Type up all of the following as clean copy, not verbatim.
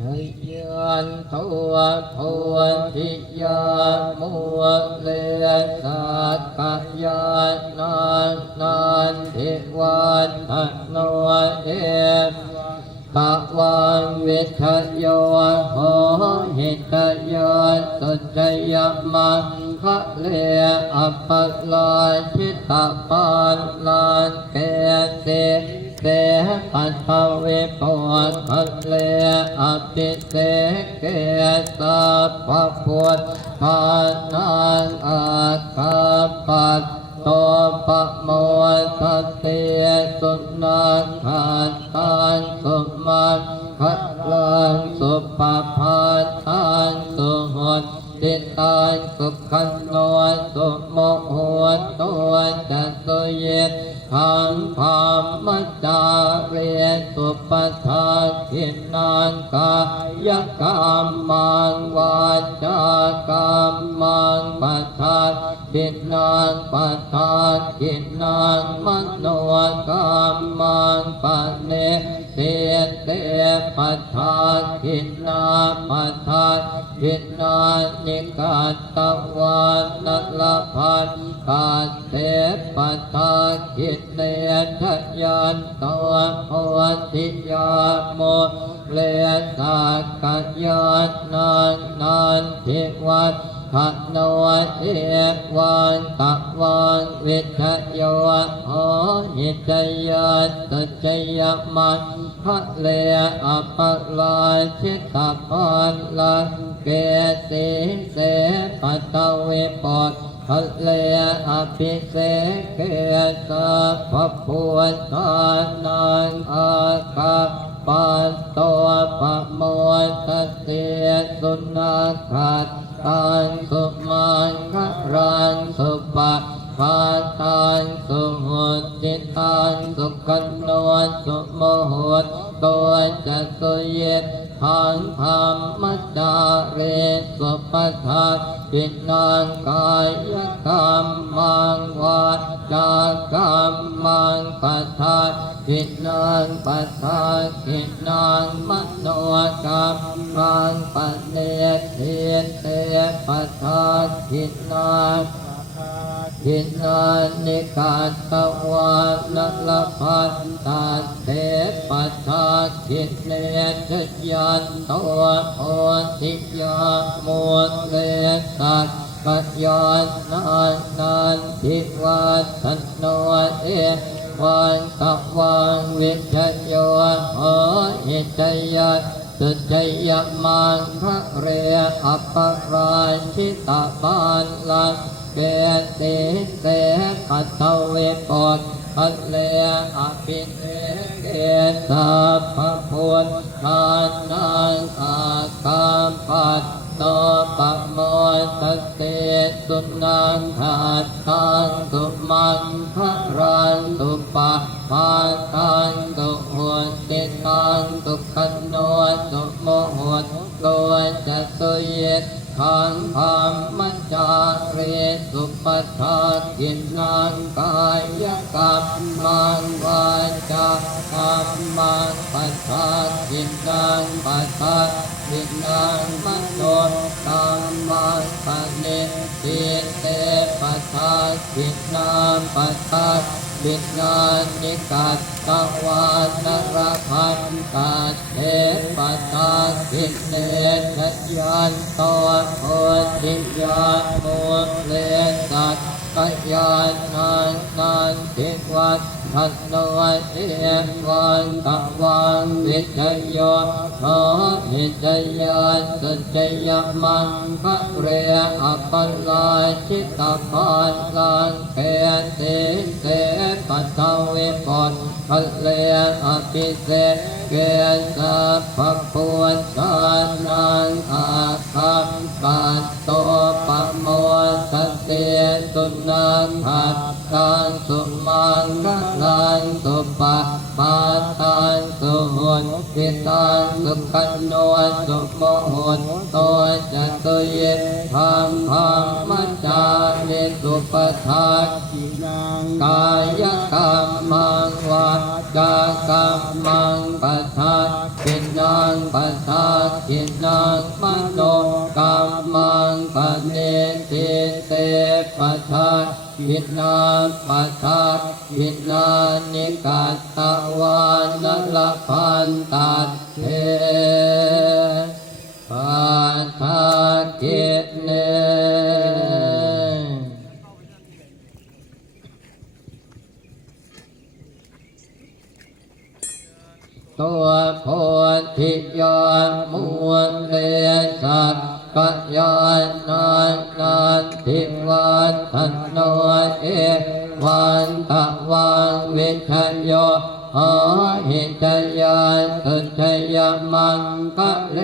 ยันตัวทัวทิยามัวเลสักกยานานนานทิวันทโนเดตะวันวิทยโหหิตยาสุจยมังคะเลอัปปลายชิตาปานลานเกเสเสปัสภเวปวัตคะเลอภิเสเกสัพพพุทธานังอาคาปัตโตปะโมทัสเตสุนัขขันตังสุมันขัดลังสุปภาตังสุหดติตังสุขันโนสุโมโหตัวจัตสุเยทังธรรมจาเรสุปทาทินังกายกรรมังวาจากรรมังปัฏฐาทินังปัฏฐาทินังมโนกรรมังปะเนเตเตปัฏฐาทินาปัฏฐาทินานิกัตตวานัลลภัสกาเตปัฏฐาทิเนทยันตัวโพธิยาโมเลสักกยานานนานทิวัตขโนเอวันตะวันวิทยโหหิตยาสุจยมังคะเลอัปปลายชิตาปานลังเกสีเสปัตตเวปตคะเลอภิเสเกสัพพพุทธานังอาคาปัสโตปะโมทัสเตสุนัขขัดตังสุมังคะรังสุปะภาตังสุหุติตังสุขันโนสุโมโหตัวจัตสุเยทังธรรมจาเรสุปทาทินังกายกรรมังวาจากรรมังปัฏฐาทินังปัฏฐาทินังมโนกรรมังปะเนเทเตปัฏฐาทินังทินานิกัตตวานัลลภัสตาเทปัฏฐาทิเนทยันตัวโพธิยามุเลสักกยานานนานทิวัฒโนเอวันตะวันวิทยโหหิตยาสุจยมังคะเรอัปปราชิตาปานลังเกติเสปัตตเวปตคะเลอภิเสเกสัพพพุทธานังอาคาปัตโตปะโมทัสเตสุนัขขัดตังสุมังคะรังสุปะภาตังสุหุติตังสุขันโนสุโมโหตัวจัตสุเยทังธรรมจาเรสุปทาทินังกายกรรมังวาจากรรมังปัฏฐาทินังปัฏฐาทินังมโนกรรมังปะเนติเตปัฏฐาทินังปัฏฐาทินานิกัตตวานัลลภัสกาเทปัฏฐาทิเนทยันตัวโพธิยาโมเลสักกยานานนานทิวัตทันโนเอวันตะวันวิทยโหหิตยาสุจยมังคะเรอัปปลายชิตาปานลังเกติเสปัตตเวปตคะเลอภิเสเกสัพพพุทธานังอาคาปัสโตปะโมทัสเตสุนัขขัดตังสุมังคะรังสุปะภาตังสุหุติตังสุขันโนสุโมโหตัวจัตสุเยทังธรรมจาเรสุปทาทินังกายกรรมังวาจากรรมังปัฏฐาทินังปัฏฐา ปัฏฐากินนาปัฏฐากินนานิกัตตวานละพันตัดเทปัฏฐากิเนตัวโพธิยานมูลเลสัตกัจญานานทิวันทันโนเอวันตะวังวิชัยโยหาหิจยานสุจยมังคะเล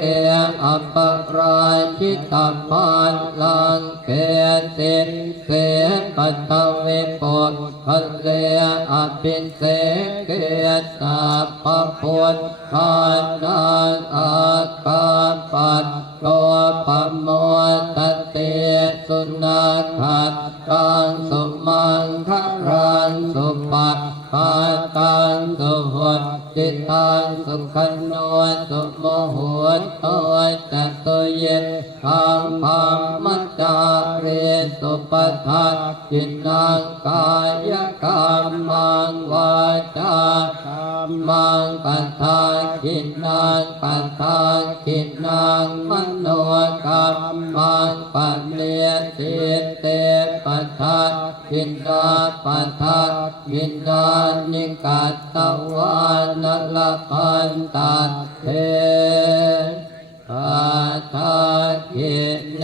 อัปปราชิตาปานลังเกติเสปัตตะเวปุตคะเลอภิเสเกตาปะพุทธานาอาคาปัตโตปะโมตเตสุนาคัตตังสุมังคะรังสุปัฏฐาตังสุหุตติตังสุขันโนสุโมโหโตจัตโตเยขังพัมมัจจาเรสุปัฏฐาจิตตังกายกรรมังวาจากรรมังปัฏฐาจิตตังปัฏฐาจิตตังมโนกรรมังปัจเจติเตปัฏฐาจิตตาปัฏฐาจิตตานิกัตตวานละพันตัดเทปัฏฐากิเน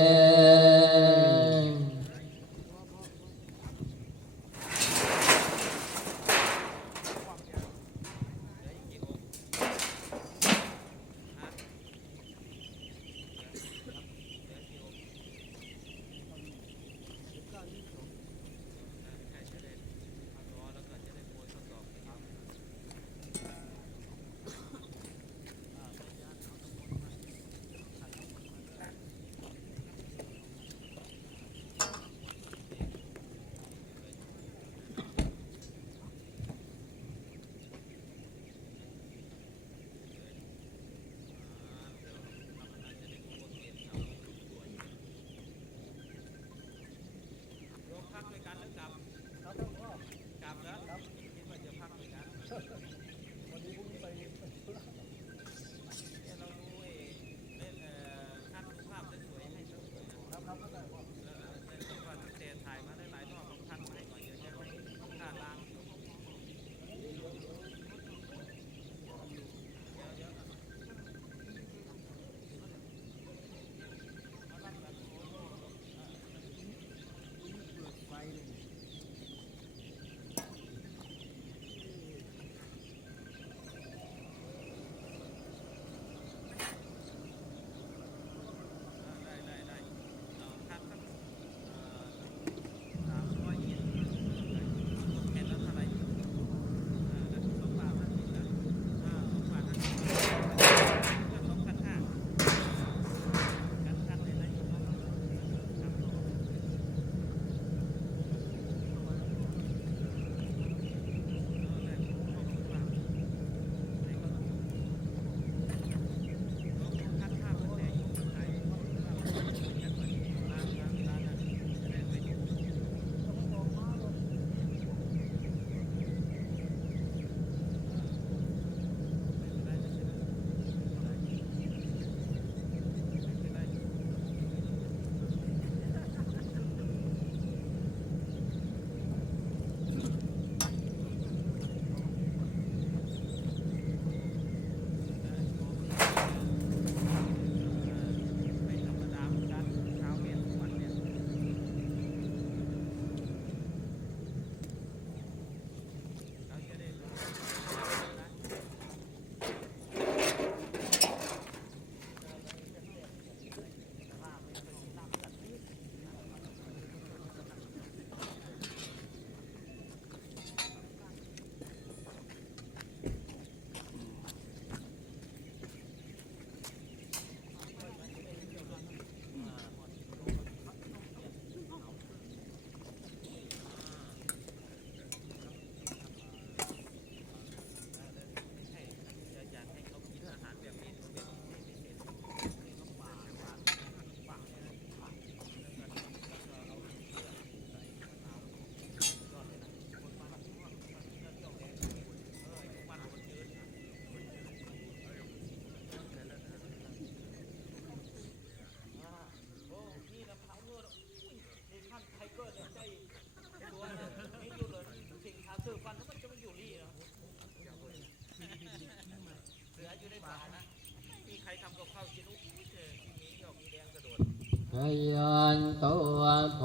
พยันตัวโพ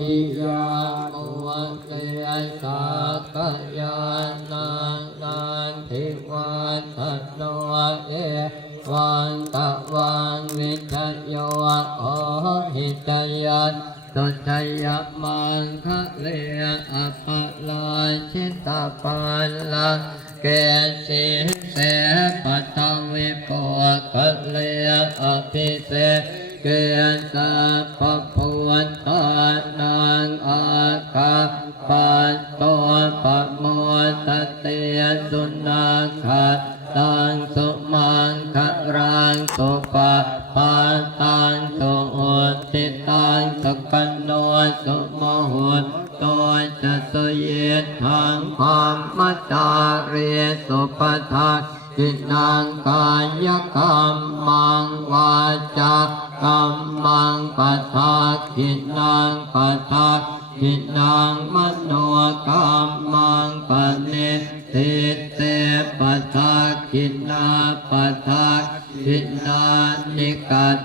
ธิยามุเลสากยานานทิวันทโนเอวันตะวันวิทโยโอหิตยันตุทยมังคะเลอภลาชิตาปัลลังเกสิเสปัตวิโปคะเลอภิเสเกสัพพวันตานางอาคาปัตโตปะโมตเตสุนาคาตังสุมังคะรังสุปะปาตังสุอุติตังสกันโนสุโมหุตโตจะสุเยทังความมัจจาเรสุปทาจินังกายกรรมังวาจากรรมังปัฏฐาจินังปัฏฐาจินังมโนกรรมังปณิทิเตปัฏฐาจินาปัฏฐาจินานิกัต